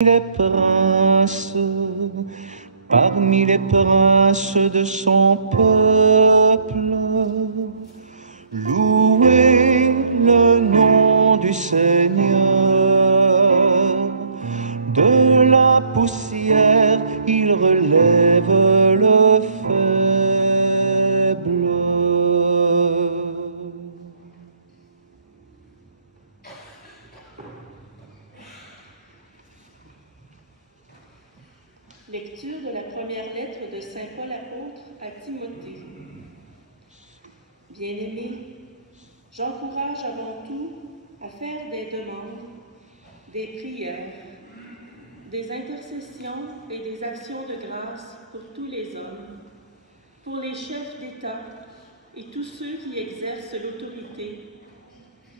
les princes, parmi les princes de son peuple, louez le nom du Seigneur. De la poussière, il relève le faible. Lecture de la première lettre de saint Paul apôtre à Timothée. Bien-aimés, j'encourage avant tout à faire des demandes, des prières, des intercessions et des actions de grâce pour tous les hommes, pour les chefs d'État et tous ceux qui exercent l'autorité,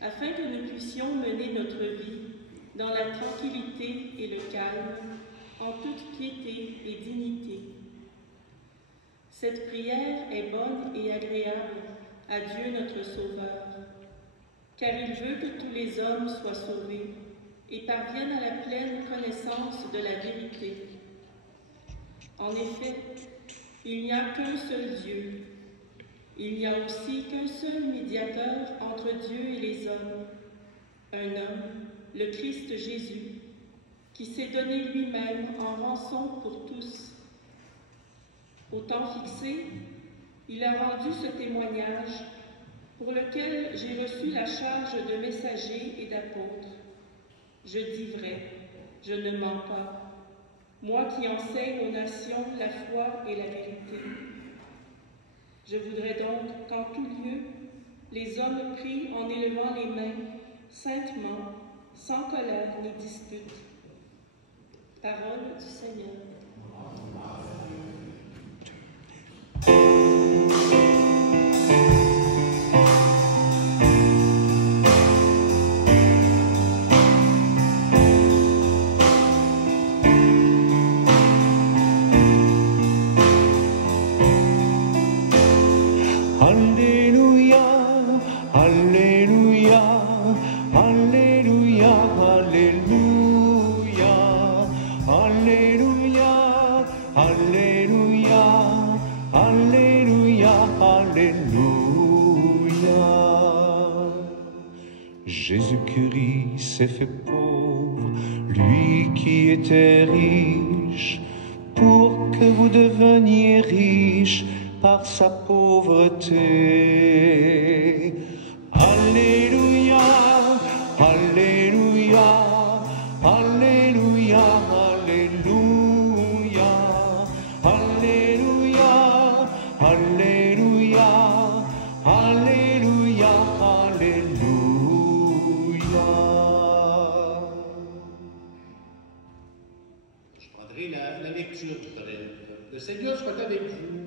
afin que nous puissions mener notre vie dans la tranquillité et le calme, en toute piété et dignité. Cette prière est bonne et agréable à Dieu notre Sauveur, car il veut que tous les hommes soient sauvés et parviennent à la pleine connaissance de la vérité. En effet, il n'y a qu'un seul Dieu. Il n'y a aussi qu'un seul médiateur entre Dieu et les hommes, un homme, le Christ Jésus, qui s'est donné lui-même en rançon pour tous. Au temps fixé, il a rendu ce témoignage pour lequel j'ai reçu la charge de messager et d'apôtre. Je dis vrai, je ne mens pas, moi qui enseigne aux nations la foi et la vérité. Je voudrais donc qu'en tout lieu, les hommes prient en élevant les mains, saintement, sans colère ni dispute. Parole du Seigneur. Alléluia, Alléluia, Alléluia, Alléluia, Alléluia, Alléluia, Alléluia. Jésus-Christ s'est fait pauvre, lui qui était riche, pour que vous deveniez riches par sa pauvreté. Alléluia, Alléluia, Alléluia, Alléluia, Alléluia, Alléluia, Alléluia, Alléluia. Je prendrai la lecture du collège. Le Seigneur soit avec vous.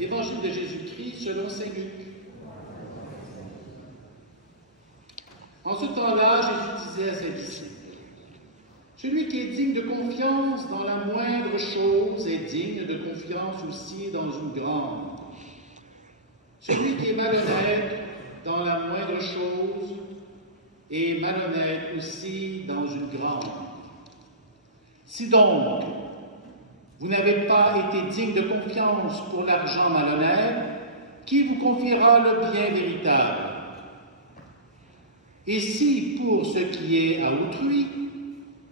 Évangile de Jésus-Christ selon saint Luc. En ce temps-là, Jésus disait à ses disciples, « Celui qui est digne de confiance dans la moindre chose est digne de confiance aussi dans une grande. Celui qui est malhonnête dans la moindre chose est malhonnête aussi dans une grande. Si donc, vous n'avez pas été digne de confiance pour l'argent malhonnête, qui vous confiera le bien véritable? Et si, pour ce qui est à autrui,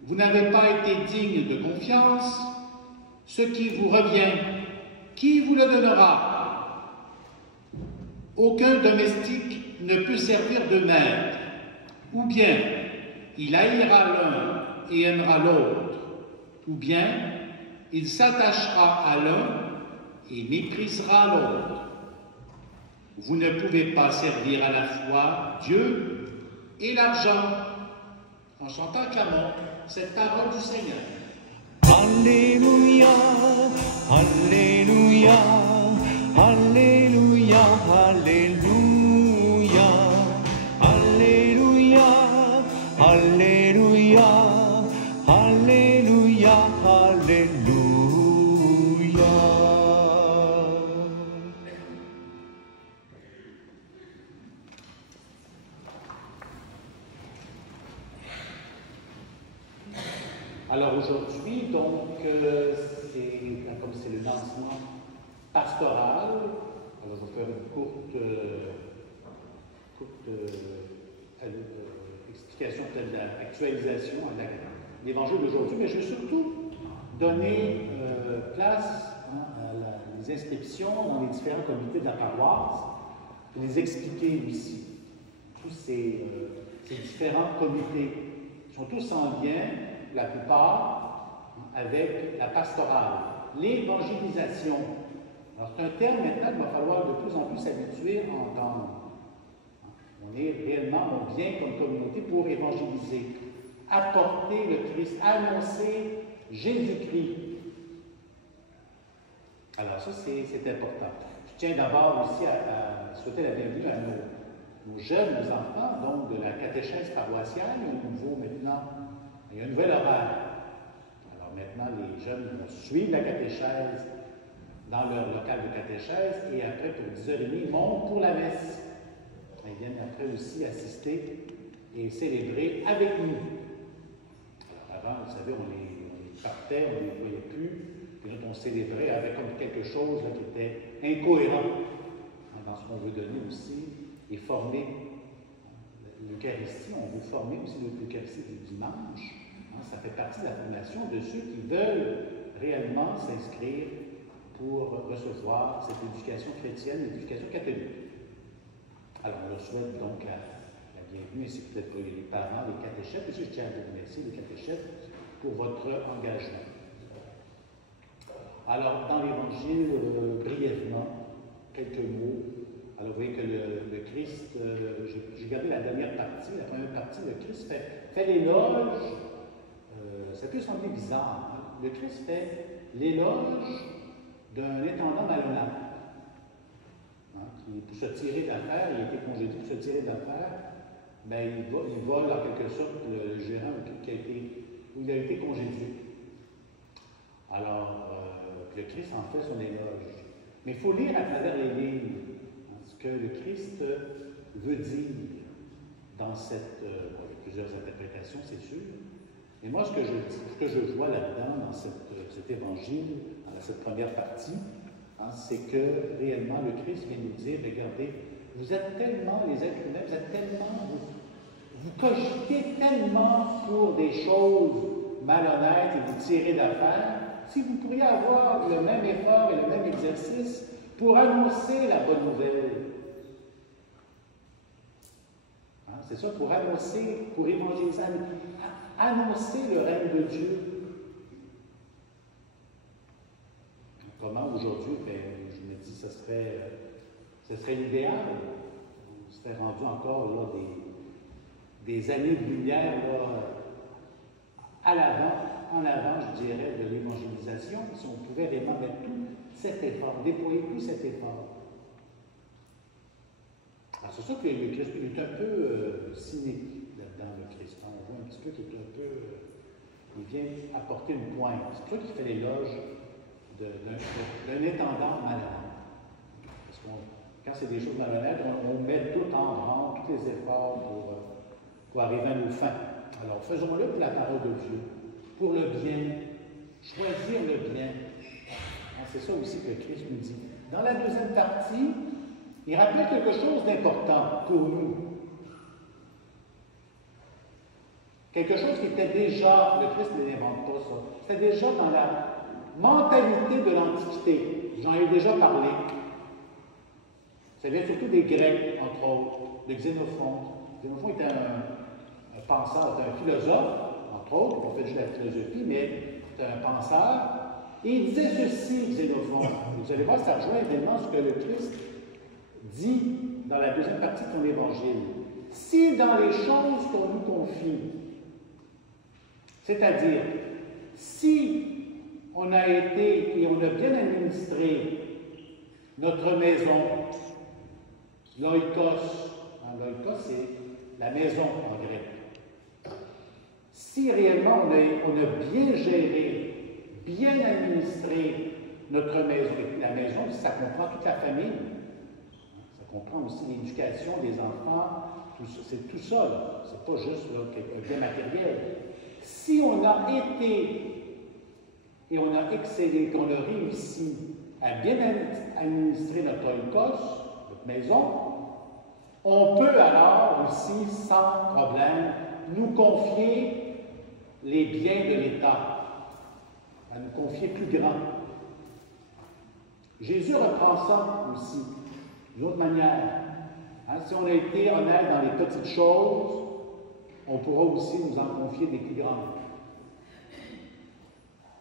vous n'avez pas été digne de confiance, ce qui vous revient, qui vous le donnera? Aucun domestique ne peut servir de maître, ou bien il haïra l'un et aimera l'autre, ou bien il s'attachera à l'un et méprisera l'autre. Vous ne pouvez pas servir à la fois Dieu et l'argent. En chantant clamant cette parole du Seigneur. Alléluia, Alléluia, Alléluia, Alléluia, Alléluia, Alléluia, Alléluia, Alléluia. Alors aujourd'hui, donc, comme c'est le lancement pastoral, alors je vais faire une courte explication, peut-être d'actualisation de l'évangile d'aujourd'hui, mais je vais surtout donner place à les inscriptions dans les différents comités de la paroisse, et les expliquer aussi. Tous ces différents comités sont tous en lien, la plupart, avec la pastorale, l'évangélisation. Alors c'est un terme maintenant qu'il va falloir de plus en plus s'habituer à entendre. On est réellement, on vient comme communauté pour évangéliser, apporter le Christ, annoncer Jésus-Christ. Alors ça, c'est important. Je tiens d'abord aussi à souhaiter la bienvenue à nos jeunes, nos enfants, donc de la catéchèse paroissiale. Il y a un nouvel horaire. Alors maintenant, les jeunes vont suivre la catéchèse dans leur local de catéchèse et après, pour 10h30, ils montent pour la messe. Ils viennent après aussi assister et célébrer avec nous. Alors avant, vous savez, on les partait, on ne les voyait plus, puis nous, on célébrait avec comme quelque chose là, qui était incohérent dans ce qu'on veut donner aussi, et former l'Eucharistie. On veut former aussi l'Eucharistie du dimanche. Ça fait partie de la formation de ceux qui veulent réellement s'inscrire pour recevoir cette éducation chrétienne, l'éducation catholique. Alors, on leur souhaite donc la bienvenue, ainsi que peut-être les parents, les catéchètes. Et je tiens à vous remercier, les catéchètes, pour votre engagement. Alors, dans l'Évangile, brièvement, quelques mots. Alors, vous voyez que le Christ, j'ai gardé la dernière partie, la première partie, le Christ fait l'éloge. Ça peut sembler bizarre. Hein? Le Christ fait l'éloge d'un intendant malhonnête. Qui, pour se tirer d'affaire, il a été congédié pour se tirer d'affaire, ben, il vole en quelque sorte le gérant où il a été congédié. Alors, le Christ en fait son éloge. Mais il faut lire à travers les lignes ce que le Christ veut dire dans cette... il y a plusieurs interprétations, c'est sûr. Et moi, ce que je vois là-dedans, dans cet évangile, dans cette première partie, c'est que réellement le Christ vient nous dire, regardez, vous êtes tellement, les êtres humains, vous êtes tellement, vous cogitez tellement pour des choses malhonnêtes et vous tirez d'affaire, si vous pourriez avoir le même effort et le même exercice pour annoncer la bonne nouvelle. C'est ça, pour annoncer, pour évangéliser, annoncer le règne de Dieu. Comment aujourd'hui, ben, je me dis, ce serait l'idéal. On serait rendu encore là, des années de lumière là, en avant, je dirais, de l'évangélisation, si on pouvait vraiment mettre tout cet effort, déployer tout cet effort. Alors, c'est sûr que le Christ est un peu cynique là-dedans, le Christ. On voit un petit peu qu'il est un peu. Il vient apporter une pointe. C'est pour ça qu'il fait l'éloge d'un intendant malhonnête. Parce que quand c'est des choses malhonnêtes, on met tout en branle, tous les efforts pour arriver à nos fins. Alors, faisons-le pour la parole de Dieu, pour le bien, choisir le bien. C'est ça aussi que Christ nous dit. Dans la deuxième partie, il rappelle quelque chose d'important pour nous. Quelque chose qui était déjà, le Christ ne l'invente pas ça, c'était déjà dans la mentalité de l'Antiquité. J'en ai déjà parlé. Ça vient surtout des Grecs, entre autres, de Xénophon. Xénophon était un penseur, était un philosophe, entre autres, il n'a pas fait juste la philosophie, mais c'était un penseur. Et il disait ceci, Xénophon. Vous allez voir, ça rejoint évidemment ce que le Christ dit dans la deuxième partie de son évangile. Si dans les choses qu'on nous confie, c'est-à-dire, si on a été et on a bien administré notre maison, l'oikos, l'oikos c'est la maison en grec. Si réellement on a bien géré, bien administré notre maison, et la maison, ça comprend toute la famille, ça comprend aussi l'éducation des enfants, c'est tout ça, c'est pas juste là, un bien matériel. Si on a été et on a excellé, qu'on a réussi à bien administrer notre oikos, notre maison, on peut alors aussi, sans problème, nous confier les biens de l'État, à nous confier plus grand. Jésus reprend ça aussi, d'une autre manière. Hein, si on a été honnête dans les petites choses, on pourra aussi nous en confier des plus grandes.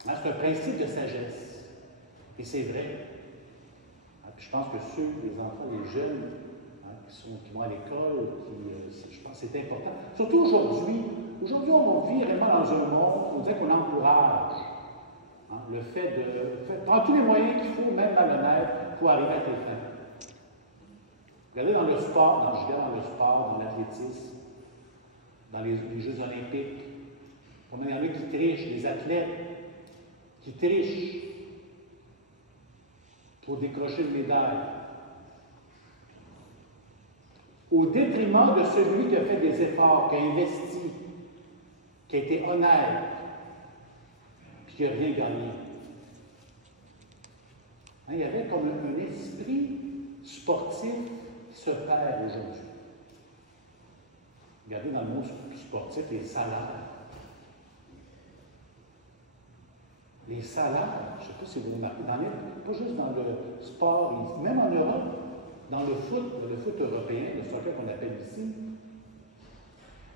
Hein, c'est un principe de sagesse. Et c'est vrai. Hein, puis je pense que ceux, les enfants, les jeunes, hein, qui vont à l'école, je pense que c'est important. Surtout aujourd'hui. Aujourd'hui, on vit vraiment dans un monde, on dirait qu'on encourage hein, le fait de prendre tous les moyens qu'il faut, même malhonnêtes, pour arriver à tes fins. Regardez dans le sport, je regarde dans le sport, dans l'athlétisme, dans les Jeux olympiques. Il y en a qui trichent, des athlètes qui trichent pour décrocher une médaille. Au détriment de celui qui a fait des efforts, qui a investi, qui a été honnête, puis qui n'a rien gagné. Hein, il y avait comme un esprit sportif qui se perd aujourd'hui. Regardez dans le monde sportif les salaires. Les salaires, je ne sais pas si vous remarquez, pas juste dans le sport, même en Europe, dans le foot européen, le soccer qu'on appelle ici,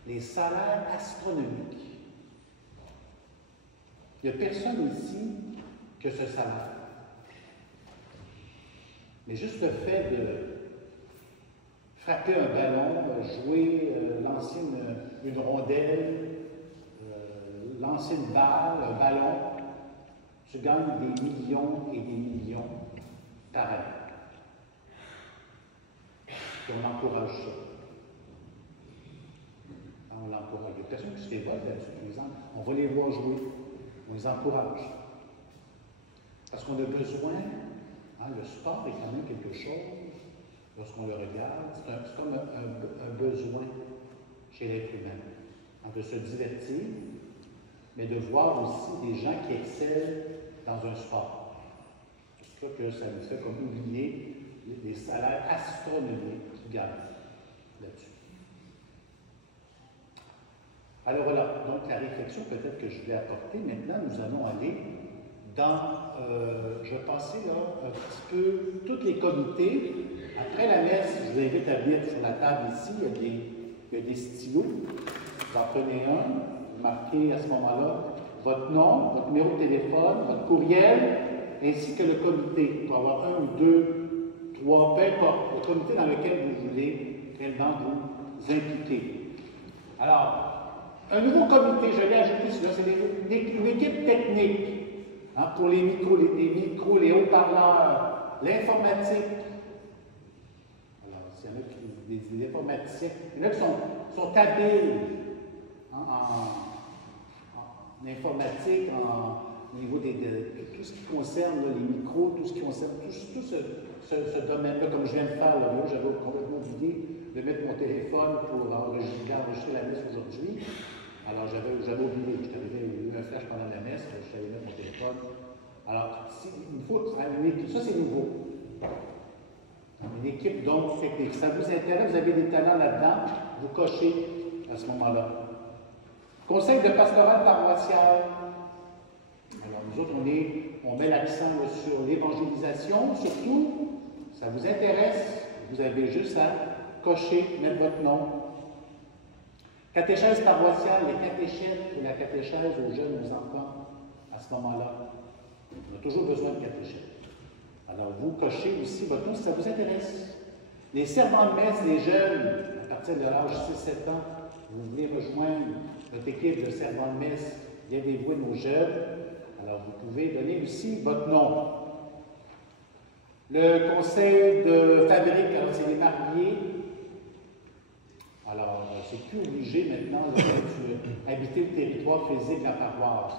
les salaires astronomiques. Il n'y a personne ici que ce salaire. Mais juste le fait de frapper un ballon, jouer, lancer une rondelle, lancer une balle, un ballon, tu gagnes des millions et des millions par année. Et on encourage ça. On l'encourage. Il y a personne qui se révolte là-dessus, par exemple. On va les voir jouer. On les encourage. Parce qu'on a besoin, hein, le sport est quand même quelque chose, lorsqu'on le regarde, c'est comme un besoin chez l'être humain. Hein, de se divertir, mais de voir aussi des gens qui excellent dans un sport. C'est pour ça que ça nous fait comme oublier les salaires astronomiques qui gagnent là-dessus. Alors voilà, donc la réflexion peut-être que je vais apporter. Maintenant, nous allons aller dans, je vais passer là un petit peu tous les comités. Après la messe, je vous invite à venir sur la table ici, il y a des stylos. Vous en prenez un, vous marquez à ce moment-là votre nom, votre numéro de téléphone, votre courriel, ainsi que le comité. Pour avoir un ou deux, trois, peu importe, le comité dans lequel vous voulez réellement vous impliquer. Alors, un nouveau comité, je l'ai ajouté celui-là, c'est une équipe technique hein, pour les micros, les haut-parleurs, l'informatique. Alors, s'il y en a des informaticiens, il y en a qui sont habiles hein, en informatique, au niveau de tout ce qui concerne là, les micros, tout ce qui concerne tout ce domaine-là, comme je viens de faire, là, j'avais complètement oublié de mettre mon téléphone pour enregistrer la messe aujourd'hui. Alors, j'avais oublié, j'avais eu un flash pendant la messe, je savais mettre mon téléphone. Alors, il faut, ça c'est nouveau. Une équipe donc technique. Ça vous intéresse, vous avez des talents là-dedans, vous cochez à ce moment-là. Conseil de pastoral paroissial. Alors, nous autres, on met l'accent sur l'évangélisation, surtout, ça vous intéresse, vous avez juste à cocher, mettre votre nom. Catéchèse paroissiale, les catéchètes et la catéchèse aux jeunes, aux enfants, à ce moment-là. On a toujours besoin de catéchètes. Alors, vous cochez aussi votre nom si ça vous intéresse. Les serments de messe des jeunes, à partir de l'âge 6-7 ans, vous venez rejoindre notre équipe de serments de messe, bien dévoués nos jeunes. Alors, vous pouvez donner aussi votre nom. Le conseil de fabrique, alors c'est les mariés. Alors, c'est plus obligé maintenant d'habiter le territoire physique de la paroisse.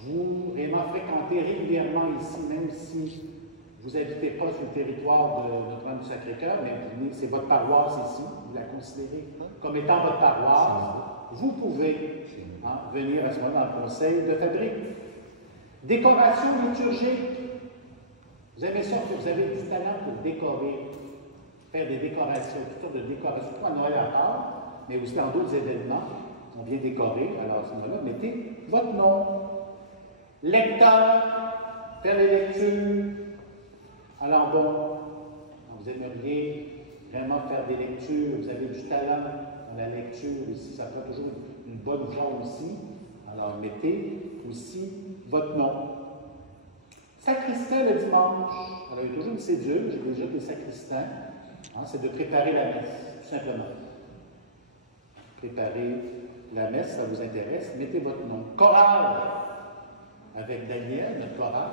Vous vraiment fréquentez régulièrement ici, même si vous n'habitez pas sur le territoire de Notre-Dame du Sacré-Cœur, mais c'est votre paroisse ici, vous la considérez comme étant votre paroisse. Vous pouvez venir à ce moment dans le conseil de fabrique. Décoration liturgique. Vous aimez ça, que vous avez du talent pour décorer, faire des décorations, toutes sortes de décorations, pas à Noël à part, mais aussi dans d'autres événements. On vient décorer, alors à ce moment-là, mettez votre nom. Lecteur, faire les lectures. Alors bon, vous aimeriez vraiment faire des lectures, vous avez du talent dans la lecture aussi, ça fait toujours une bonne voix aussi. Alors mettez aussi votre nom. Sacristain le dimanche. Alors il y a toujours une cédule, j'ai déjà des sacristains. C'est de préparer la messe, tout simplement. Préparer la messe, ça vous intéresse, mettez votre nom. Chorale, avec Daniel, notre chorale,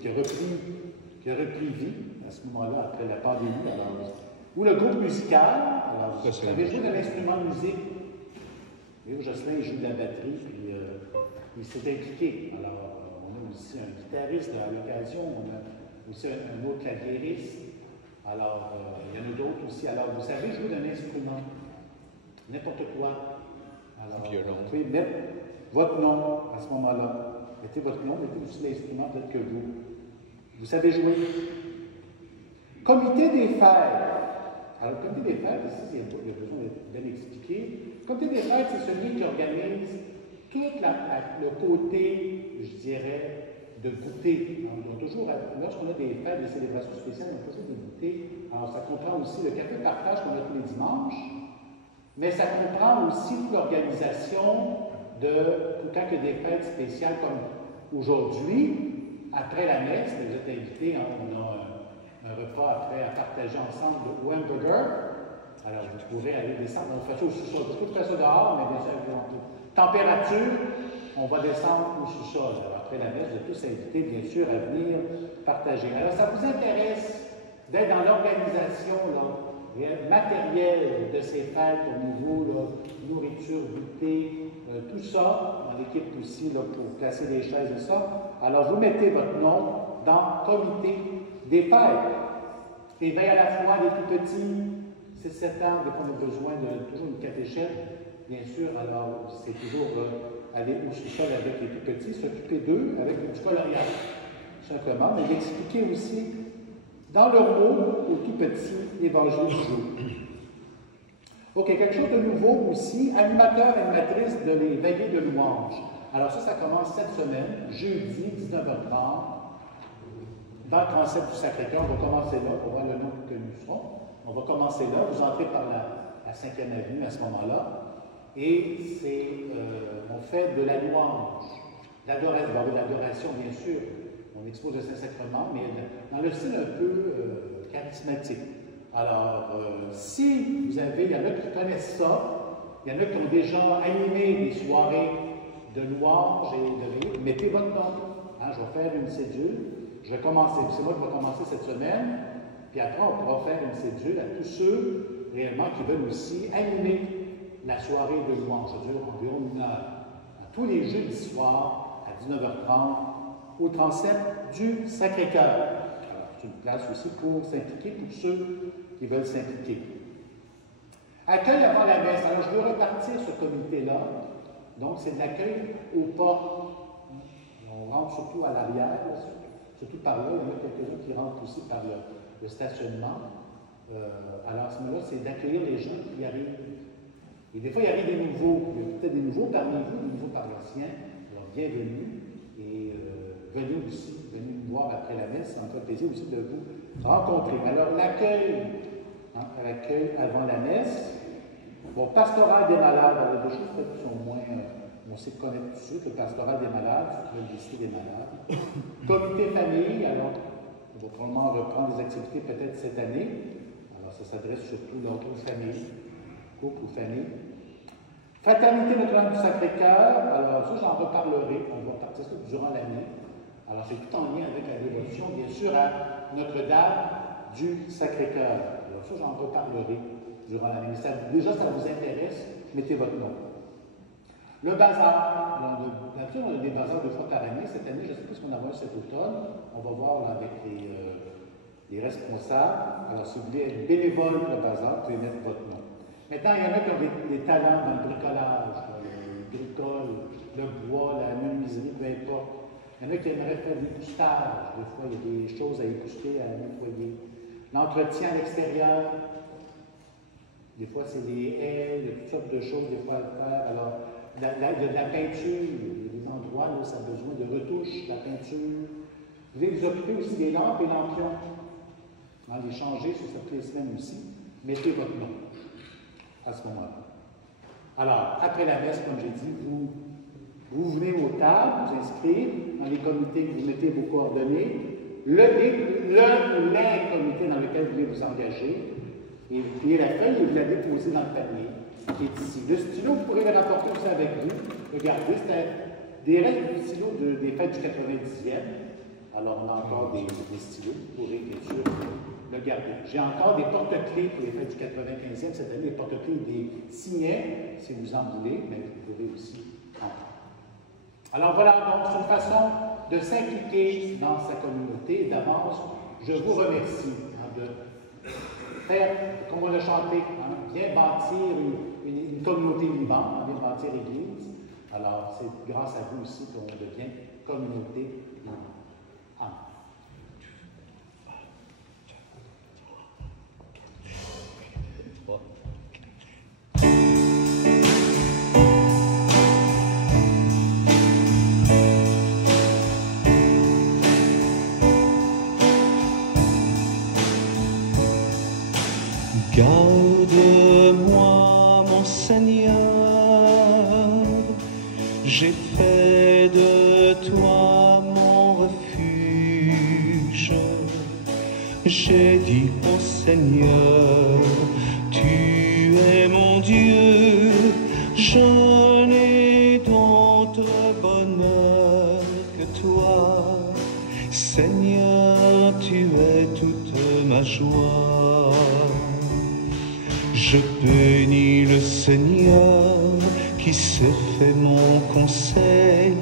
qui a repris vie à ce moment-là, après la pandémie. Alors, ou le groupe musical. Alors, vous avez joué de l'instrument de musique. Et Jocelyn, il joue de la batterie, puis il s'est impliqué. Alors, on a aussi un guitariste à l'occasion, on a aussi un autre claviériste. Alors, il y en a d'autres aussi. Alors, vous savez jouer d'un instrument, n'importe quoi. Alors, vous pouvez mettre votre nom à ce moment-là. Mettez votre nom, mettez aussi l'instrument tel que vous savez jouer. Comité des fêtes. Alors, le comité des fêtes, ici, il y a besoin d'être bien expliqué. Le comité des fêtes, c'est celui qui organise tout le côté, je dirais, de goûter. On doit toujours, lorsqu'on a des fêtes, des célébrations spéciales, on a toujours des goûters. Alors, ça comprend aussi le café partage qu'on a tous les dimanches, mais ça comprend aussi toute l'organisation de quand il y a des fêtes spéciales comme aujourd'hui, après la messe, vous êtes invités, on a un repas après à partager ensemble au hamburger. Alors, vous pourrez aller descendre. On fait ça au sous-sol. Parce que vous faites ça dehors, mais bien sûr, avec température, on va descendre au sous-sol. Alors, après la messe, vous êtes tous invités, bien sûr, à venir partager. Alors, ça vous intéresse d'être dans l'organisation matérielle de ces fêtes au niveau nourriture, goûter, tout ça, dans l'équipe aussi pour placer les chaises et ça. Alors, vous mettez votre nom dans le comité des fêtes. Éveil à la foi des tout petits, 6-7 ans, dès qu'on a besoin de toujours une catéchète, bien sûr, alors c'est toujours aller au sous-sol avec les tout petits, s'occuper d'eux avec du coloriage, tout simplement, mais d'expliquer aussi dans leur mot aux tout petits l'évangile du jour. OK, quelque chose de nouveau aussi, animateur et animatrice de les veillées de louange. Alors ça commence cette semaine, jeudi, 19h30, dans le transept du Sacré-Cœur. On va commencer là, pour voir le nom que nous serons. On va commencer là, vous entrez par la 5e avenue à ce moment-là, et on fait de la louange, l'adoration, bien sûr. On expose le Saint-Sacrement, mais dans le style un peu charismatique. Alors, si vous avez, il y en a qui connaissent ça, il y en a qui ont déjà animé des soirées de louange et de veillée, mettez votre nom. Je vais faire une cédule. Je vais commencer, c'est moi qui vais commencer cette semaine, puis après on pourra faire une cédule à tous ceux réellement qui veulent aussi animer la soirée de louange. Ça dure environ une heure. Tous les jeudis soirs, à 19h30, au transept du Sacré-Cœur. C'est une place aussi pour s'impliquer, pour ceux qui veulent s'impliquer. Accueil avant la messe. Alors, je veux repartir ce comité-là. Donc, c'est de l'accueil au pas. On rentre surtout à l'arrière, surtout par là. Il y en a quelques-uns qui rentrent aussi par le stationnement. Alors, à ce moment-là, c'est d'accueillir les gens qui arrivent. Et des fois, il y arrive des nouveaux. Il y a peut-être des nouveaux parmi vous, des nouveaux par l'ancien. Alors, bienvenue. Et venez nous voir après la messe. Ça me fait plaisir aussi de vous rencontrer. Alors, l'accueil avant la messe. Bon, pastoral des malades. Alors, des choses peut-être qui sont moins. On sait connaître tout de suite le pastoral des malades, le lycée des malades. Comité famille. Alors, on va probablement reprendre des activités peut-être cette année. Alors, ça s'adresse surtout aux familles, couple ou famille. Fraternité Notre-Dame du Sacré-Cœur. Alors, ça, j'en reparlerai. On va partir ça durant l'année. Alors, c'est tout en lien avec la dévotion, bien sûr, à Notre-Dame du Sacré-Cœur. Alors, ça, j'en reparlerai durant l'année. Déjà, ça vous intéresse, mettez votre nom. Le bazar. D'habitude, on a des bazars 2 fois par année. Cette année, je ne sais pas ce qu'on a vu cet automne. On va voir là, avec les responsables. Alors, si vous voulez être bénévole pour le bazar, vous pouvez mettre votre nom. Maintenant, il y en a qui ont des talents dans le bricolage, agricole, le bois, la menuiserie, peu importe. Il y en a qui aimeraient faire l'époussetage. Des fois, il y a des choses à épousseter, à nettoyer. L'entretien à l'extérieur. Des fois, c'est des haies, il y a toutes sortes de choses, des fois, à faire. Alors, il y a de la peinture. Il y a des endroits où ça a besoin de retouches, la peinture. Vous allez vous occuper aussi des lampes et lampions. Les changer sur toutes les semaines aussi. Mettez votre nom à ce moment-là. Alors, après la messe, comme j'ai dit, vous venez aux tables, vous inscrivez dans les comités, vous mettez vos coordonnées, les comités dans lesquels vous voulez vous engager, et vous pliez la feuille et vous la déposez dans le panier qui est ici. Le stylo, vous pourrez le rapporter aussi avec vous. Regardez, c'est des restes du stylo des fêtes du 90e. Alors, on a encore des stylos, vous pourrez bien sûr le garder. J'ai encore des porte-clés pour les fêtes du 95e. Cette année, les porte-clés des signets, si vous en voulez, mais vous pourrez aussi en prendre. Alors voilà, donc c'est une façon de s'impliquer dans sa communauté. D'avance, je vous remercie de faire, comme on l'a chanté, bien bâtir une communauté vivante, bien bâtir l'Église. Alors, c'est grâce à vous aussi qu'on devient communauté vivante. Amen. Garde-moi, mon Seigneur, j'ai fait de toi mon refuge. J'ai dit au Seigneur, tu es mon Dieu, je n'ai d'autre bonheur que toi. Seigneur, tu es toute ma joie. Je bénis le Seigneur qui s'est fait mon conseil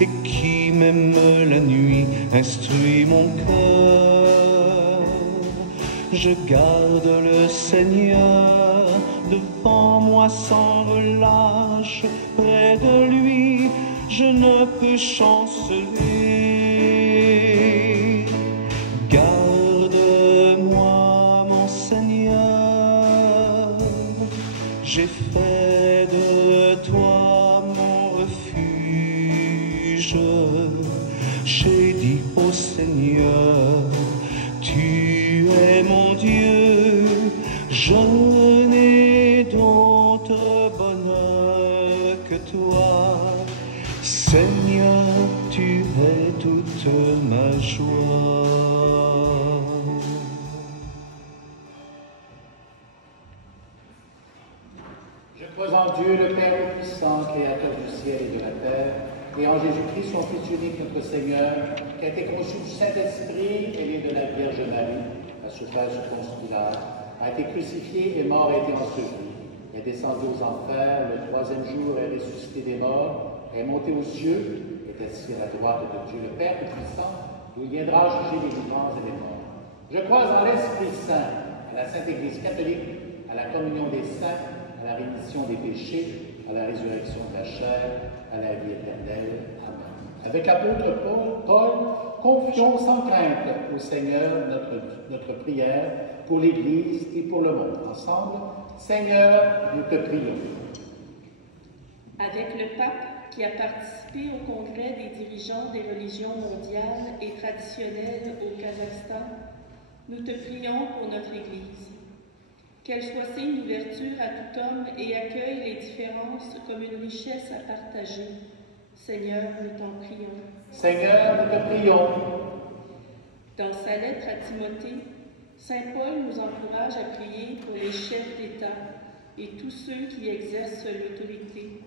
et qui même la nuit instruit mon cœur. Je garde le Seigneur devant moi sans relâche, près de lui je ne peux chanceler. Garde-moi, mon Seigneur, j'ai fait de toi mon refuge. J'ai dit au Seigneur, tu es mon Dieu, je n'ai d'autre bonheur que toi. Seigneur, tu es toute ma joie. Je crois en Dieu, le Père Tout-Puissant, Créateur du ciel et de la terre, et en Jésus-Christ, son Fils unique, notre Seigneur, qui a été conçu du Saint-Esprit et né de la Vierge Marie, a souffert sous Ponce Pilate, a été crucifié et mort et été enseveli, est descendu aux enfers, le troisième jour est ressuscité des morts, est monté aux cieux, est assis à la droite de Dieu le Père Tout-Puissant, d'où il viendra juger les vivants et les morts. Je crois en l'Esprit Saint, à la Sainte Église catholique, à la communion des saints, à la rémission des péchés, à la résurrection de la chair, à la vie éternelle. Amen. Avec l'apôtre Paul, confions sans crainte au Seigneur notre prière pour l'Église et pour le monde. Ensemble, Seigneur, nous te prions. Avec le pape qui a participé au congrès des dirigeants des religions mondiales et traditionnelles au Kazakhstan, nous te prions pour notre Église. Qu'elle soit signe d'ouverture à tout homme et accueille les différences comme une richesse à partager. Seigneur, nous t'en prions. Seigneur, nous te prions. Dans sa lettre à Timothée, Saint Paul nous encourage à prier pour les chefs d'État et tous ceux qui exercent l'autorité,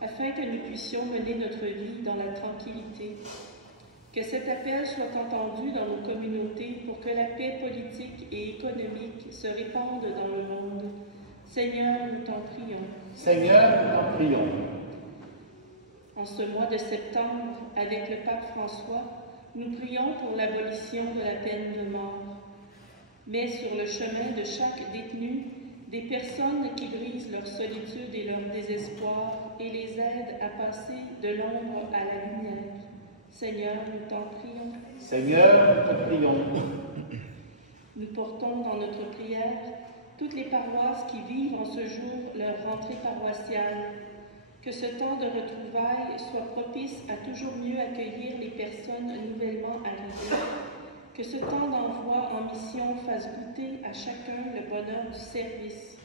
afin que nous puissions mener notre vie dans la tranquillité. Que cet appel soit entendu dans nos communautés pour que la paix politique et économique se répande dans le monde. Seigneur, nous t'en prions. Seigneur, nous t'en prions. En ce mois de septembre, avec le pape François, nous prions pour l'abolition de la peine de mort. Mais sur le chemin de chaque détenu, des personnes qui brisent leur solitude et leur désespoir et les aident à passer de l'ombre à la lumière. Seigneur, nous t'en prions. Seigneur, nous te prions. Nous portons dans notre prière toutes les paroisses qui vivent en ce jour leur rentrée paroissiale. Que ce temps de retrouvailles soit propice à toujours mieux accueillir les personnes nouvellement arrivées. Que ce temps d'envoi en mission fasse goûter à chacun le bonheur du service.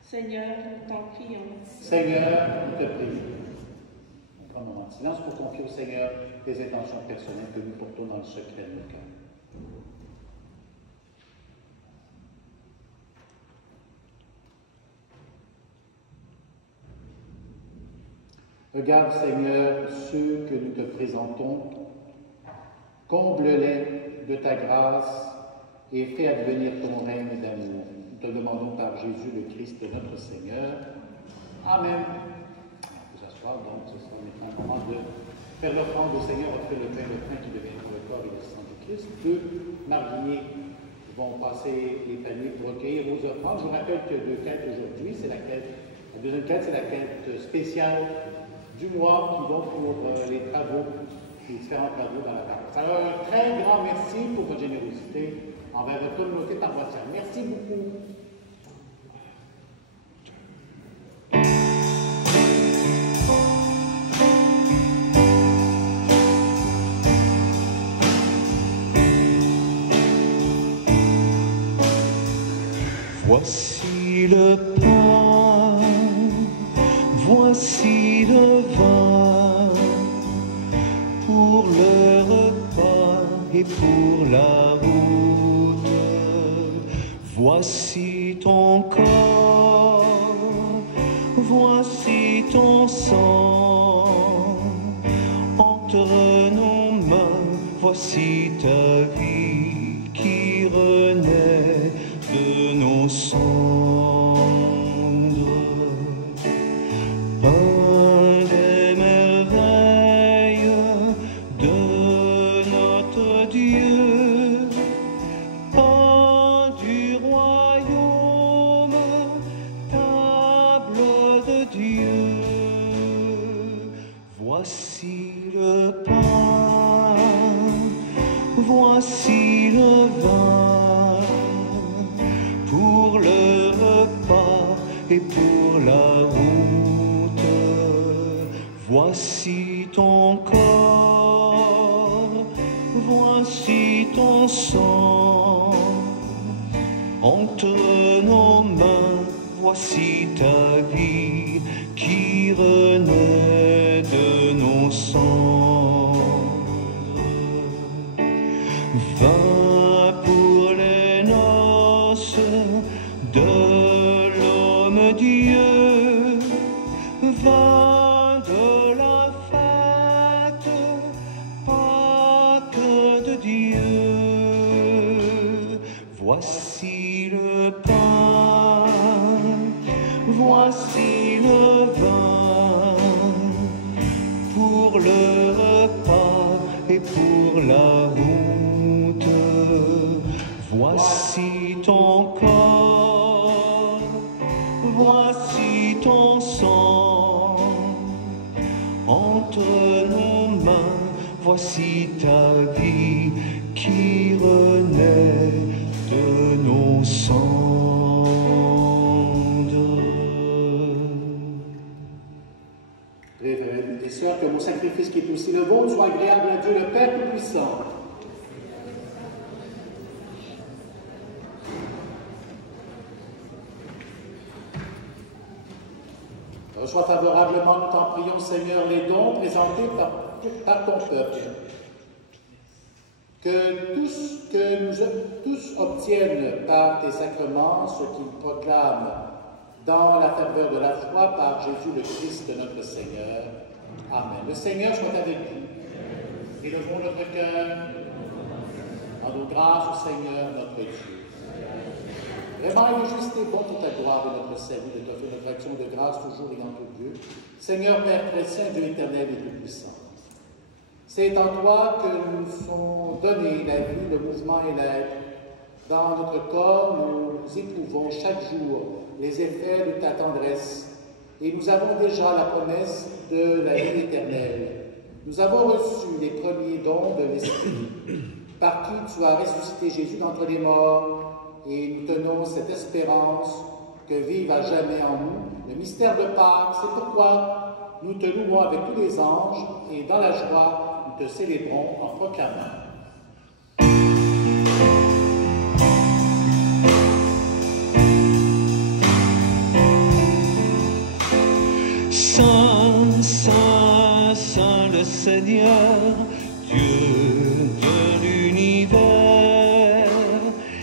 Seigneur, nous t'en prions. Seigneur, nous te prions. On prend un moment de silence pour confier au Seigneur les intentions personnelles que nous portons dans le secret de nos cœurs. Regarde, Seigneur, ceux que nous te présentons, comble-les de ta grâce et fais advenir ton règne d'amour. Nous te demandons par Jésus le Christ, notre Seigneur. Amen. On peut s'asseoir, donc ce sera maintenant le moment de faire l'offrande au Seigneur, offrir le pain qui deviendra le corps et le sang du Christ. Deux mariniers vont passer les paniers pour recueillir vos offrandes. Je vous rappelle que deux quêtes aujourd'hui, c'est la deuxième quête, c'est la quête spéciale du mois qui vont pour les différents travaux dans la paroisse. Alors, un très grand merci pour votre générosité envers votre communauté paroissiale. Merci beaucoup. Voici le pain, voici le vin, pour le repas et pour la route. Voici ton corps, voici ton sang, entre nos mains, voici ta vie qui renaît de nos cendres. Pain des merveilles de notre Dieu, pain du royaume, table de Dieu. Voici le pain, voici le vin, pour le repas et pour la route. Voici ton corps, voici ton sang, entre nos mains, voici ta vie qui renaît de nos cendres. Vin pour les noces de l'homme-dieu, vin de la fête, Pâques de Dieu. Voici le pain, voici le vin, pour le repas et pour la route. Voici ton corps, voici ton sang, entre nos mains, voici ta vie qui renaît de nos cendres. Frères et sœurs, que mon sacrifice qui est aussi le vôtre soit agréable à Dieu le Père Tout-Puissant. Reçois favorablement, nous t'en prions, Seigneur, les dons présentés par ton peuple. Que tous obtiennent par tes sacrements ce qu'ils proclament dans la ferveur de la foi par Jésus le Christ, notre Seigneur. Amen. Le Seigneur soit avec vous. Élevons notre cœur. Rendons grâce au Seigneur, notre Dieu. Vraiment, il est juste et bon pour ta gloire et notre salut de t'offrir notre action de grâce toujours et en tout Dieu. Seigneur, Père très saint, Dieu éternel et tout-puissant. C'est en toi que nous sont donnés la vie, le mouvement et l'être. Dans notre corps, nous éprouvons chaque jour les effets de ta tendresse et nous avons déjà la promesse de la vie éternelle. Nous avons reçu les premiers dons de l'Esprit, par qui tu as ressuscité Jésus d'entre les morts, et nous tenons cette espérance que vive à jamais en nous le mystère de Pâques. C'est pourquoi nous te louons avec tous les anges, et dans la joie, nous te célébrons en proclamant. Saint, Saint, Saint le Seigneur, Dieu de l'univers.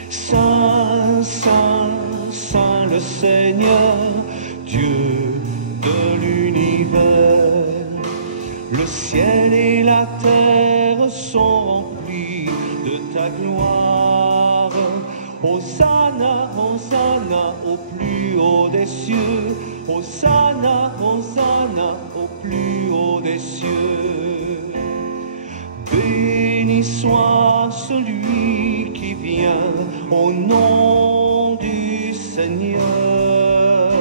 Saint, Saint, Saint le Seigneur, Dieu de l'univers. Le ciel et la terre sont remplis de ta gloire. Hosanna, Hosanna au plus haut des cieux. Hosanna, Hosanna au plus haut des cieux. Béni soit celui qui vient au nom du Seigneur.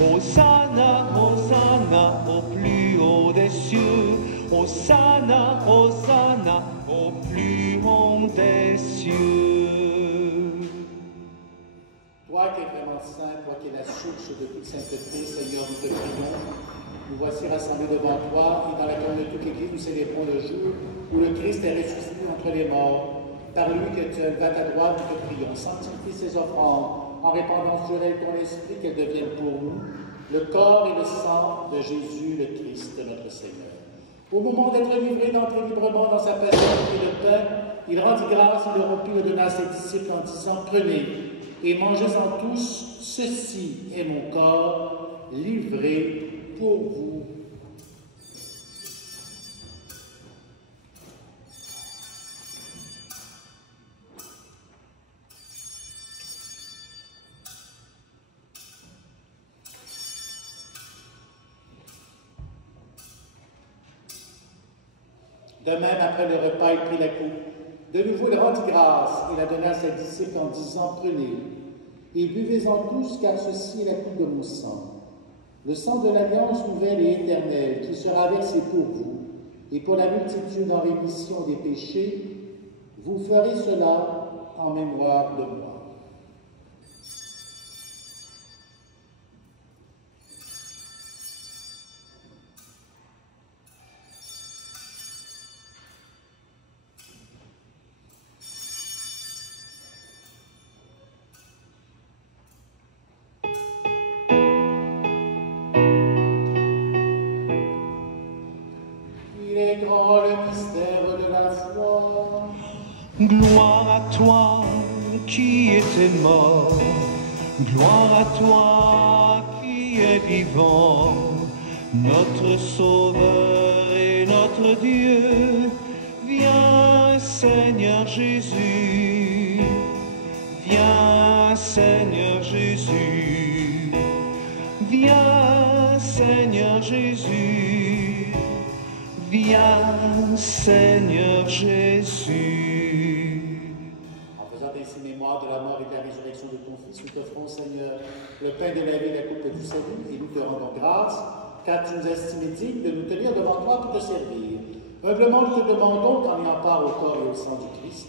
Hosanna, Hosanna au plus haut des cieux. Hosanna, Hosanna au plus haut des cieux. Toi qui es vraiment saint, toi qui es la source de toute sainteté, Seigneur, nous te prions. Nous voici rassemblés devant toi et dans la communion de toute l'Église, nous célébrons le jour où le Christ est ressuscité entre les morts. Par lui que tu vas à ta droite, nous te prions. Sanctifie ces offrandes en répandant sur elles ton esprit, qu'elles deviennent pour nous le corps et le sang de Jésus, le Christ, notre Seigneur. Au moment d'être livré, d'entrer librement dans sa personne et le pain, il rendit grâce, il le rompit, le donna à ses disciples en disant, prenez et mangez-en tous, ceci est mon corps livré pour vous. De même, après le repas, il prit la coupe. De nouveau, il rendit grâce et la donna à ses disciples en disant, prenez et buvez-en tous, car ceci est la coupe de mon sang. Le sang de l'alliance nouvelle et éternelle, qui sera versé pour vous, et pour la multitude en rémission des péchés, vous ferez cela en mémoire de moi. Gloire à toi qui étais mort, gloire à toi qui es vivant, notre Sauveur et notre Dieu. Viens Seigneur Jésus, viens Seigneur Jésus, viens Seigneur Jésus, viens Seigneur Jésus. Ainsi mémoire de la mort et de la résurrection de ton Fils, nous t'offrons, Seigneur, le pain de la vie et la coupe du salut, et nous te rendons grâce, car tu nous as estimés dignes de nous tenir devant toi pour te servir. Humblement, nous te demandons qu'en ayant part au corps et au sang du Christ,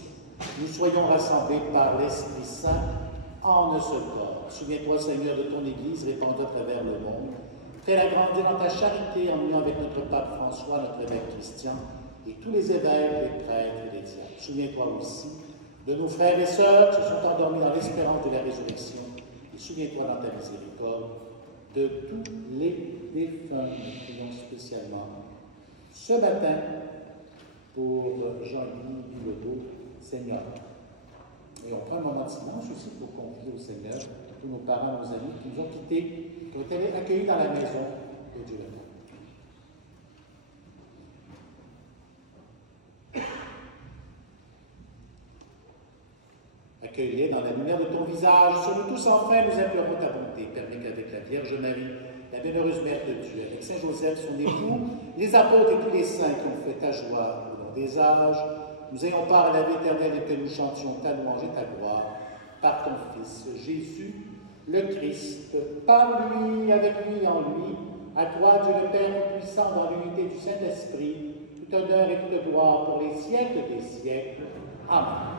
nous soyons rassemblés par l'Esprit Saint en un seul corps. Souviens-toi, Seigneur, de ton Église répandue à travers le monde. Fais-la grandir dans ta charité en union avec notre pape François, notre évêque Christian, et tous les évêques, les prêtres et les diacres. Souviens-toi aussi de nos frères et sœurs qui se sont endormis dans l'espérance de la résurrection. Et souviens-toi dans ta miséricorde de tous les défunts. Nous prions spécialement ce matin pour Jean-Guy Bilodeau, Seigneur. Et on prend un moment de silence aussi pour confier au Seigneur tous nos parents, nos amis qui nous ont quittés, qui ont été accueillis dans la maison de Dieu le Père. Accueille-les dans la lumière de ton visage. Sur nous tous, enfin, nous implorons ta bonté. Permets qu'avec la Vierge Marie, la bienheureuse Mère de Dieu, avec Saint Joseph, son époux, les apôtres et tous les saints qui ont fait ta joie au long des âges, nous ayons part à la vie éternelle et que nous chantions ta louange et ta gloire par ton Fils, Jésus, le Christ, par lui, avec lui, en lui, à toi, Dieu le Père Tout-Puissant, dans l'unité du Saint-Esprit, toute honneur et toute gloire pour les siècles des siècles. Amen.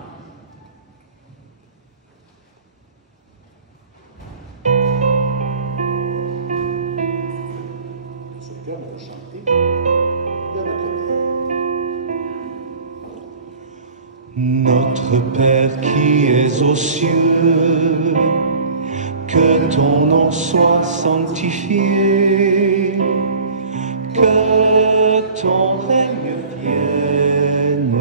Ce cœur, nous va chanter de notre Notre Père qui es aux cieux, que ton nom soit sanctifié, que ton règne vienne,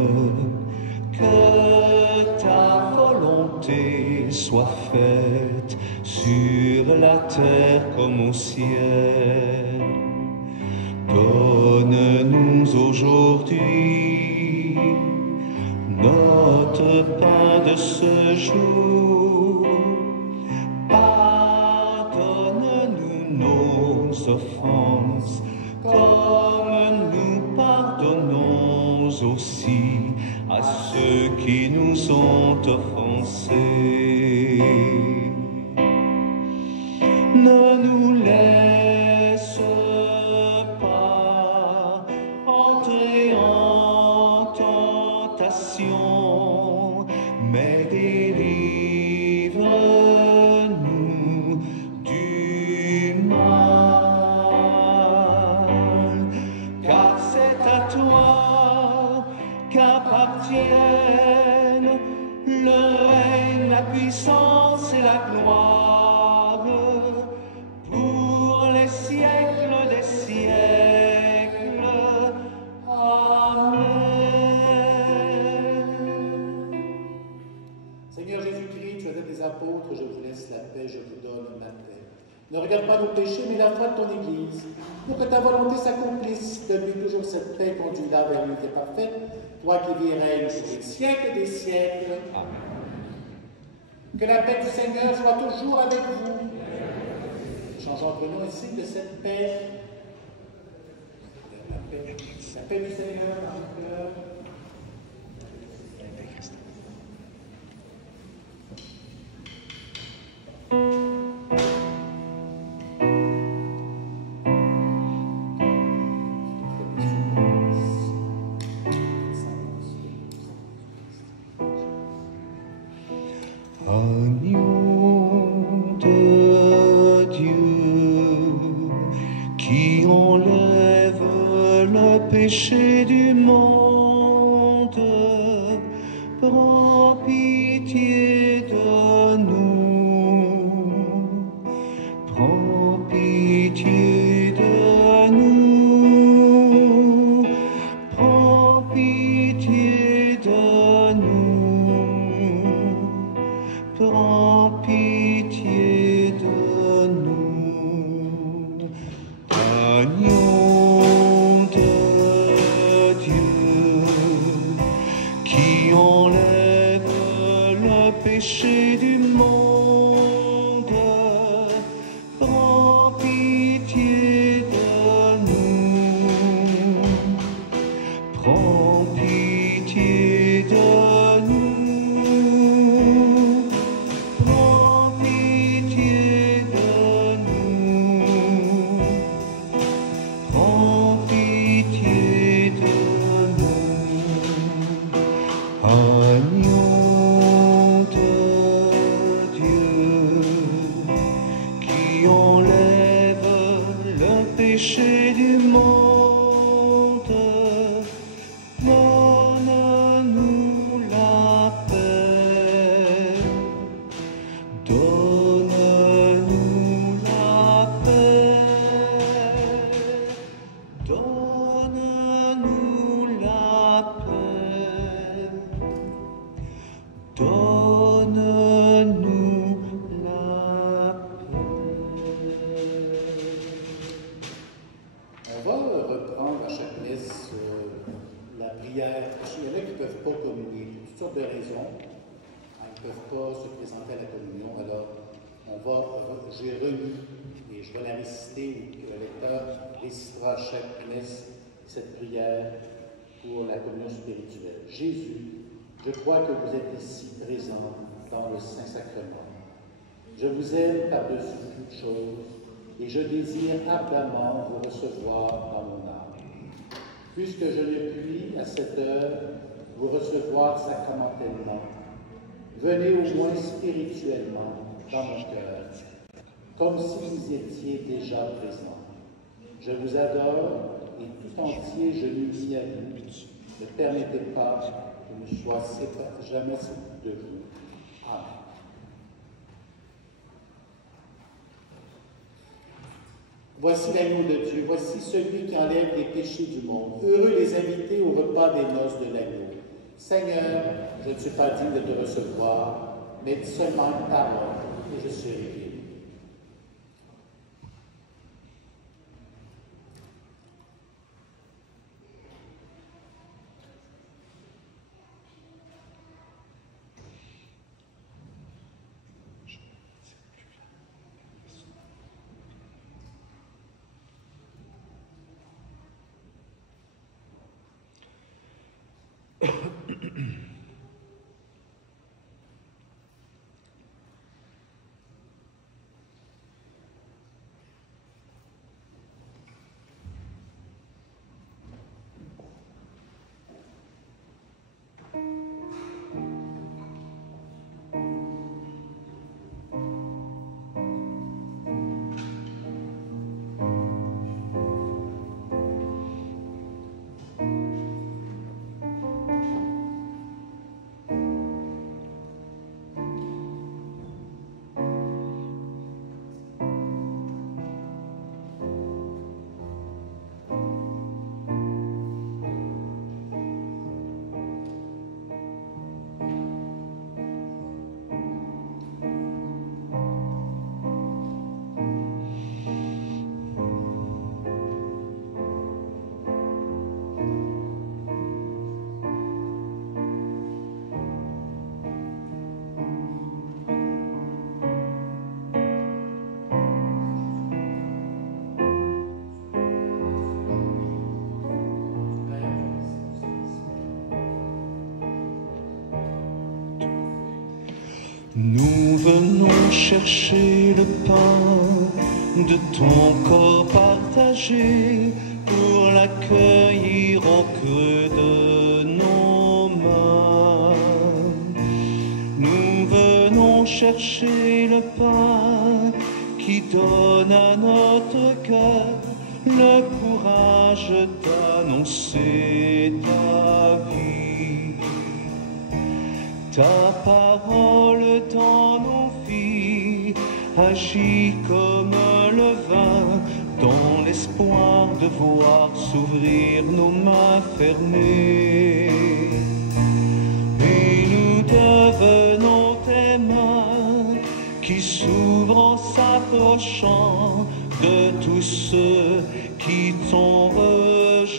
que ta volonté soit faite sur la terre comme au ciel. Donne-nous aujourd'hui notre pain de ce jour. Pardonne-nous nos offenses, comme nous pardonnons aussi à ceux qui nous ont offensés. Ne nous laisse pas entrer en tentation, mais délivre-nous du mal. Car c'est à toi qu'appartiennent le règne, la puissance et la gloire pour les siècles des siècles. Amen. Seigneur Jésus-Christ, tu as dit des apôtres, je vous laisse la paix, je vous donne ma paix. Ne regarde pas nos péchés, mais la foi de ton Église, pour que ta volonté s'accomplisse. Donne-lui toujours cette paix, conduis-la vers l'unité parfaite, toi qui vis et règnes pour les siècles des siècles. Amen. Que la paix du Seigneur soit toujours avec vous. Changeons entre nous un signe de cette paix. La paix du Seigneur dans notre cœur. Agneau de Dieu, qui enlève le péché du monde, prends pitié de nous, prends pitié de nous, prends pitié de nous. Prends pitié de nous, agneau de Dieu, qui enlève le péché du monde. Prends pitié de nous, prends pitié de nous. Agneau de Dieu, qui enlève le péché du monde, donne-nous la paix, donne-nous la paix, donne-nous la paix. Donne-nous la On va reprendre à chaque messe la prière. Il y en a qui ne peuvent pas communier pour toutes sortes de raisons. Ils ne peuvent pas se présenter à la communion. Alors, j'ai remis, et je vais la réciter, le lecteur récitera à chaque messe cette prière pour la communion spirituelle. Jésus, je crois que vous êtes ici présent dans le Saint-Sacrement. Je vous aime par-dessus toute chose et je désire ardemment vous recevoir dans mon âme. Puisque je ne puis, à cette heure, vous recevoir sacramentellement, venez au moins spirituellement dans mon cœur, comme si vous étiez déjà présent. Je vous adore et tout entier je m'unis à vous. Ne permettez pas que je sois jamais de vous. Amen. Voici l'agneau de Dieu, voici celui qui enlève les péchés du monde. Heureux les invités au repas des noces de l'agneau. Seigneur, je ne suis pas digne de te recevoir, mais dis seulement une parole et je serai guéri. Nous venons chercher le pain de ton corps partagé pour l'accueillir au creux de nos mains. Nous venons chercher le pain qui donne à notre cœur le courage d'annoncer ta vie. Ta parole dans nos vies agit comme le vin dans l'espoir de voir s'ouvrir nos mains fermées. Et nous devenons tes mains qui s'ouvrent en s'approchant de tous ceux qui t'ont rejeté.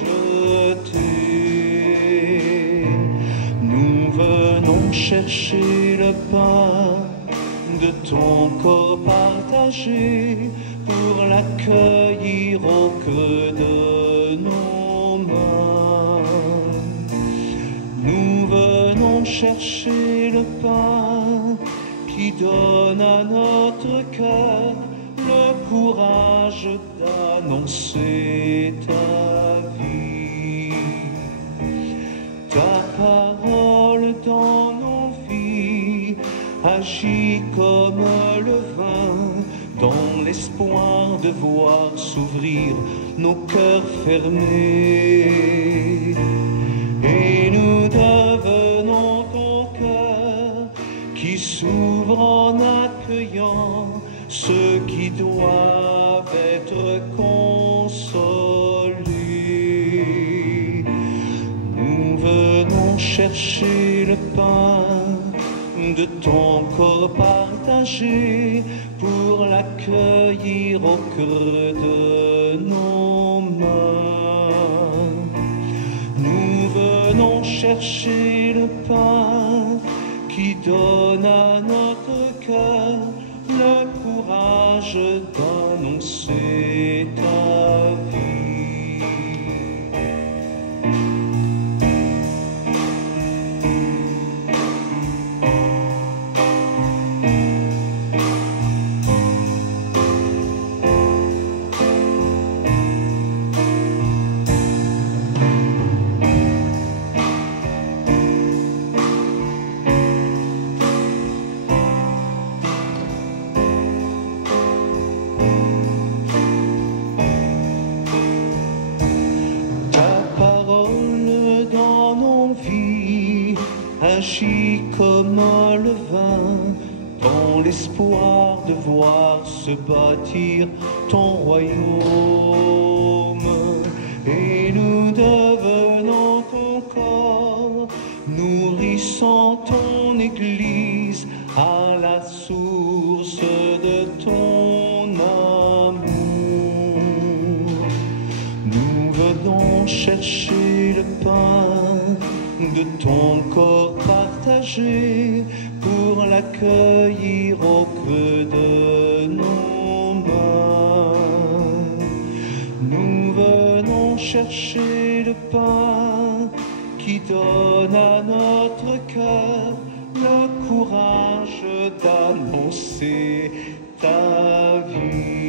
Nous venons chercher le pain de ton corps partagé pour l'accueillir au creux de nos mains. Nous venons chercher le pain qui donne à notre cœur le courage d'annoncer ta vie. Ta parole dans nos vies agit comme le vin dans l'espoir de voir s'ouvrir nos cœurs fermés. Et nous devenons ton cœur qui s'ouvre en accueillant ceux qui doivent être consolés. Nous venons chercher le pain de ton corps partagé pour l'accueillir au creux de nos mains. Nous venons chercher le pain qui donne à notre cœur le courage d'annoncer ta vie. agis comme un levain dans l'espoir de voir se bâtir ton royaume. Et nous devenons ton corps, nourrissant ton Église à la source de ton amour. Nous venons chercher le pain de ton corps partagé pour l'accueillir au creux de nos mains. Nous venons chercher le pain qui donne à notre cœur le courage d'annoncer ta vie.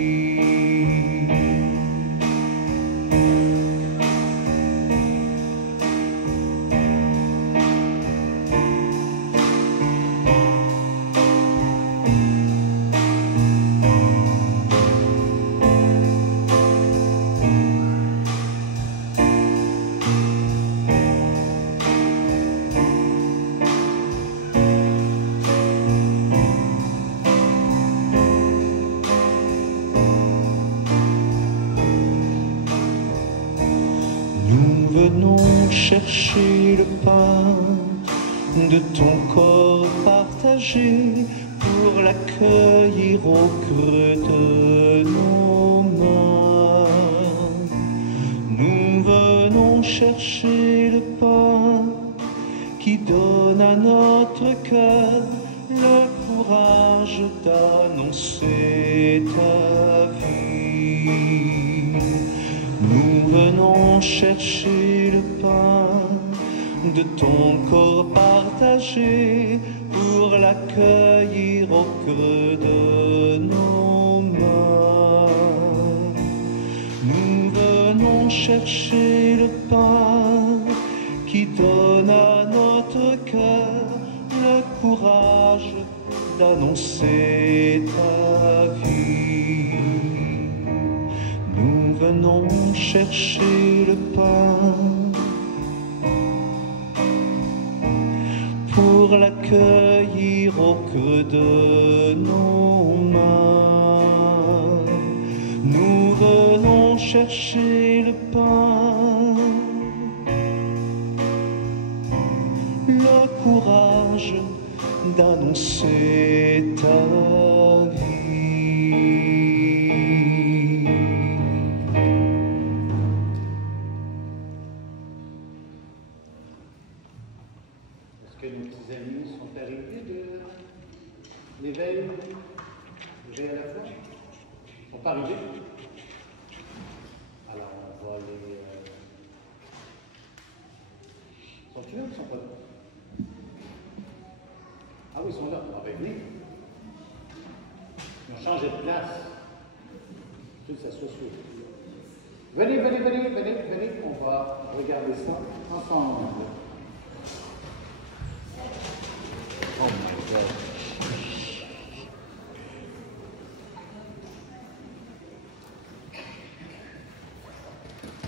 Venons chercher le pain de ton corps partagé pour l'accueillir au creux de nos mains. Nous venons chercher le pain qui donne à notre cœur le courage d'annoncer ta vie. Nous venons chercher le pain de ton corps partagé pour l'accueillir au creux de nos mains. Nous venons chercher le pain qui donne à notre cœur le courage d'annoncer ta vie. Nous venons chercher le pain pour l'accueillir au creux de nos mains. Nous venons chercher le pain, le courage d'annoncer ta vie. Est-ce que nos petits amis sont arrivés de l'éveil à la foi? Ils ne sont pas arrivés? Alors on va les... Sont-ils là ou ils ne sont pas là? Ah oui, ils sont là. Ah ben venez. Ils ont changé de place. Tout ça soit sûr. Venez, venez, venez, venez, venez. On va regarder ça ensemble. Oh my God.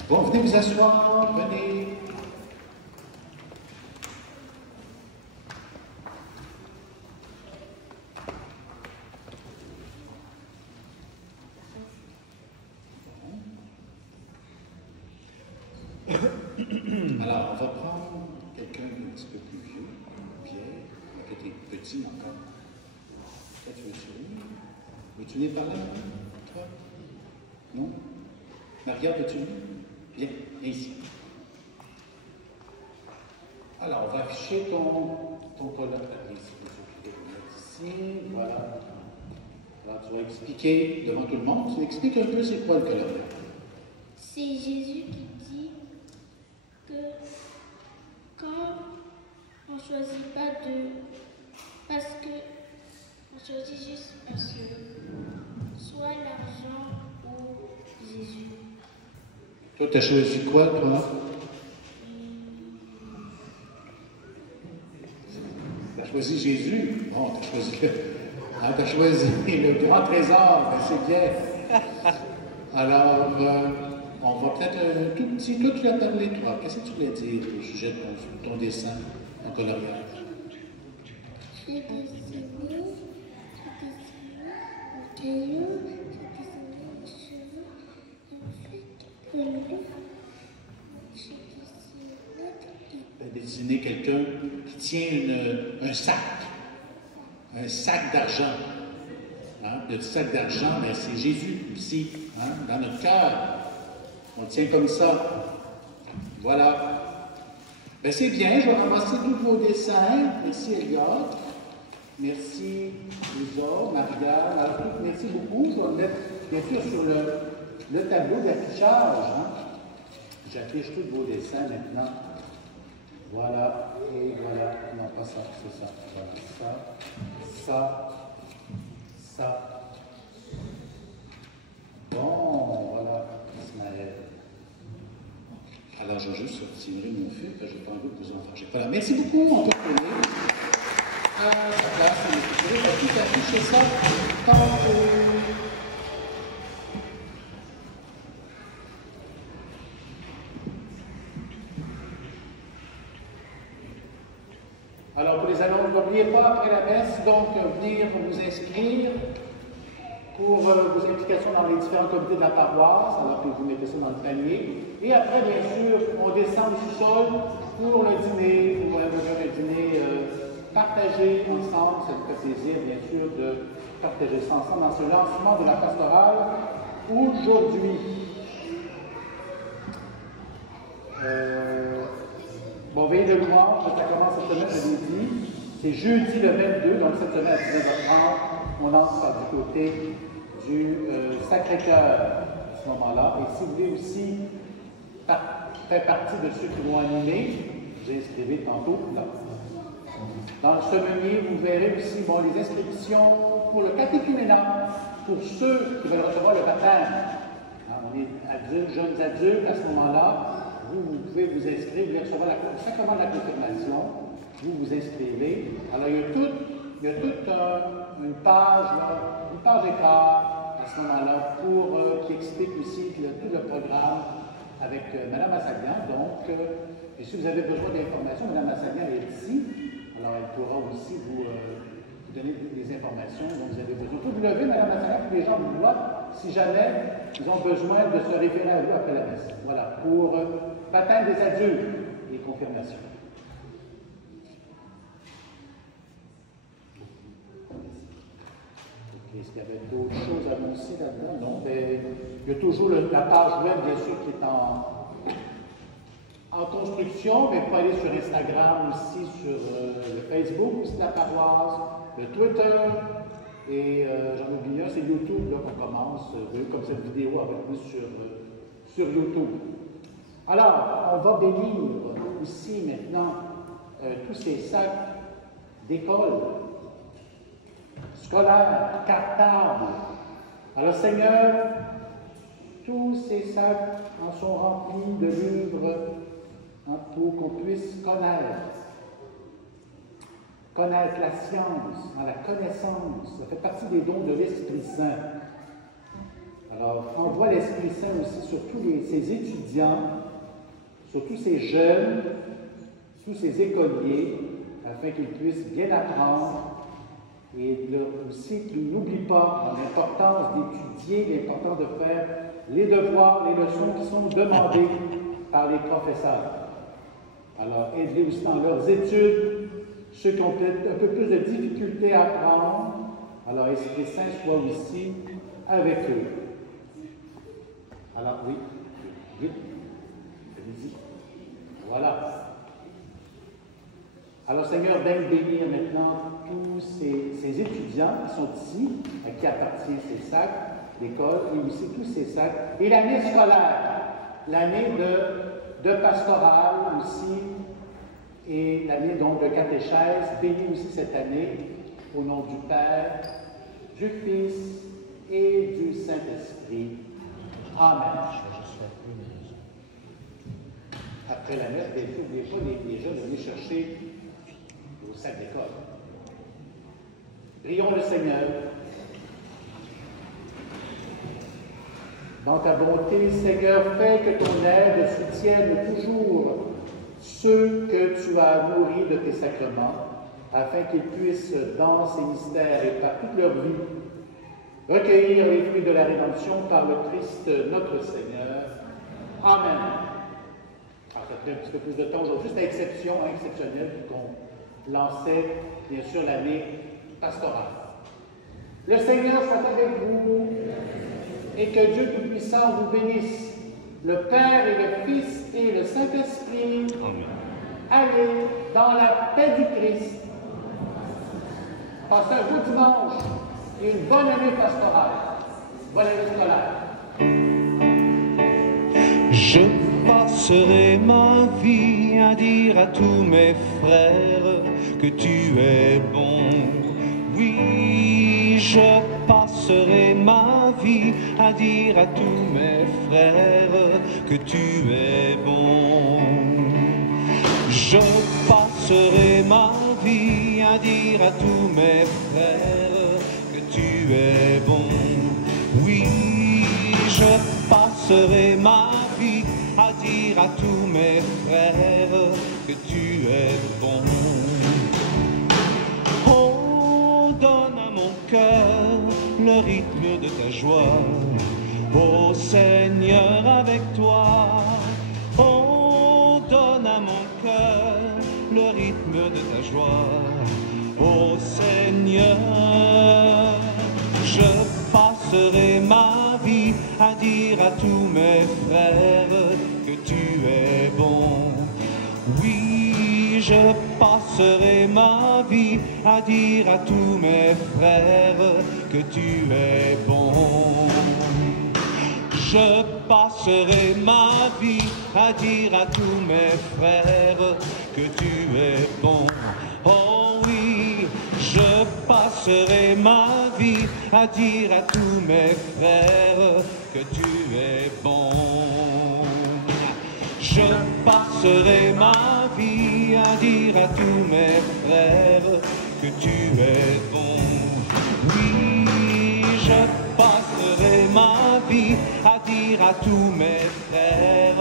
Bon, venez vous asseoir. Venez. Alors, on va prendre quelqu'un d'un petit peu plus vieux, Pierre, qui est petit encore. Toi, tu veux-tu venir? Veux-tu venir par là, toi? Non? Maria, veux-tu venir? Viens, viens ici. Alors, on va afficher ton collant. Ici, voilà. Alors, tu vas expliquer devant tout le monde. Tu expliques un peu c'est quoi le collant. C'est Jésus qui dit que quand on ne choisit pas de... Parce que on choisit juste parce que soit l'argent ou Jésus. Toi, tu as choisi quoi, toi? Tu as choisi Jésus? Bon, tu as choisi le grand trésor, ben, c'est bien. Alors, On va peut-être un tout petit... Toi, tu as parlé, toi. Qu'est-ce que tu voulais dire au sujet de ton dessin en coloriage? J'ai dessiné un caillou, j'ai dessiné un cheval, et en fait, j'ai Dessiner quelqu'un qui tient un sac d'argent. Hein? Le sac d'argent, ben, c'est Jésus aussi, hein? Dans notre cœur. On le tient comme ça. Voilà. Ben, c'est bien, je vais ramasser tous vos dessins. Merci Elliot. Merci Lisa, Maria. Alors, merci beaucoup. Je vais le mettre bien sûr sur le tableau d'affichage. Hein? J'affiche tous vos dessins maintenant. Voilà, et voilà, non pas ça, c'est ça, voilà, ça. Bon, voilà, Ismaël. Alors, je vais juste retirer mon fil, que je n'ai pas envie de vous en fâcher. Voilà, merci beaucoup, on peut revenir. À sa place, on va tout afficher ça tantôt. Alors, pour les annonces, n'oubliez pas, après la messe, donc, venir vous inscrire pour vos implications dans les différents comités de la paroisse, alors que vous mettez ça dans le panier. Et après, bien sûr, on descend au sous-sol pour le dîner, pour un dîner partagé ensemble. Ça nous fait plaisir, bien sûr, de partager ça ensemble dans ce lancement de la pastorale aujourd'hui. Bon, veille de louange, ça commence cette semaine, je l'ai dit. C'est jeudi le 22, donc cette semaine à 19h30, on entre du côté du Sacré-Cœur à ce moment-là. Et si vous voulez aussi faire partie de ceux qui vont animer, vous inscrivez tantôt là. Dans le semenier, vous verrez aussi les inscriptions pour le catéchuménat, pour ceux qui veulent recevoir le baptême. On est adultes, jeunes adultes à ce moment-là. Vous pouvez vous inscrire, vous allez recevoir le sacrement de la confirmation, vous vous inscrivez. Alors, il y a toute une page et quart à ce moment-là qui explique aussi tout le programme avec Mme Assagnan. Donc, et si vous avez besoin d'informations, Mme Assagnan est ici. Alors, elle pourra aussi vous donner des informations dont vous avez besoin. Vous levez, Mme Assagnan, pour que les gens vous voient, si jamais ils ont besoin de se référer à vous après la messe. Voilà, pour baptême des adultes et confirmation. Est-ce qu'il y avait d'autres choses à annoncer là-dedans? Non, mais il y a toujours la page web, bien sûr, qui est en construction, mais vous pouvez aller sur Instagram aussi, sur le Facebook aussi de la paroisse, le Twitter, et j'en oublie un, c'est YouTube là qu'on commence, comme cette vidéo avec nous sur YouTube. Alors, on va bénir aussi maintenant tous ces sacs d'école, scolaires, cartables. Alors, Seigneur, tous ces sacs en sont remplis de livres pour qu'on puisse connaître la science, la connaissance. Ça fait partie des dons de l'Esprit Saint. Alors, envoie l'Esprit Saint aussi sur tous ces étudiants, sur tous ces jeunes, tous ces écoliers, afin qu'ils puissent bien apprendre et aussi qu'ils n'oublient pas l'importance d'étudier, l'importance de faire les devoirs, les leçons qui sont demandées par les professeurs. Alors, aidez aussi dans leurs études ceux qui ont peut-être un peu plus de difficultés à apprendre. Alors, Esprit Saint soit aussi avec eux. Alors, oui, allez-y. Voilà. Alors, Seigneur, daigne bénir maintenant tous ces étudiants qui sont ici, à qui appartient ces sacs d'école, et aussi tous ces sacs. Et l'année scolaire, l'année de pastorale aussi, et l'année donc de catéchèse, bénis aussi cette année, au nom du Père, du Fils et du Saint-Esprit. Amen. Après la messe, n'oubliez pas les jeunes de venir chercher au sac d'école. Prions le Seigneur. Dans ta bonté, Seigneur, fais que ton aide soutienne toujours ceux que tu as nourris de tes sacrements, afin qu'ils puissent, dans ces mystères et par toute leur vie, recueillir les fruits de la rédemption par le Christ notre Seigneur. Amen. Alors, ça fait un petit peu plus de temps aujourd'hui. C'était exceptionnel, qu'on lançait, bien sûr, l'année pastorale. Le Seigneur soit avec vous et que Dieu Tout-Puissant vous bénisse, le Père et le Fils et le Saint-Esprit. Amen. Allez dans la paix du Christ. Passez un beau dimanche et une bonne année pastorale. Bonne année scolaire. Je passerai ma vie à dire à tous mes frères que tu es bon. Oui, je passerai ma vie à dire à tous mes frères que tu es bon. Je passerai ma vie à dire à tous mes frères que tu es bon. Oui, je passerai ma vie à dire à tous mes frères que tu es bon. Oh, donne à mon cœur le rythme de ta joie. Oh Seigneur, avec toi. Oh, donne à mon cœur le rythme de ta joie. Oh Seigneur, je passerai ma vie à dire à tous mes frères que tu es bon. Oui, je passerai ma vie à dire à tous mes frères que tu es bon. Je passerai ma vie à dire à tous mes frères que tu es bon. Oh oui, je passerai ma vie à dire à tous mes frères que tu es bon. Je passerai ma vie à dire à tous mes frères que tu es bon. Oui, je passerai ma vie à dire à tous mes frères